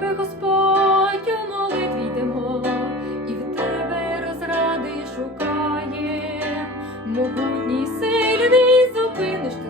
тебе, Господь, у молитві йдемо, і в тебе розради шукає, могутній сильний зупиниш ти.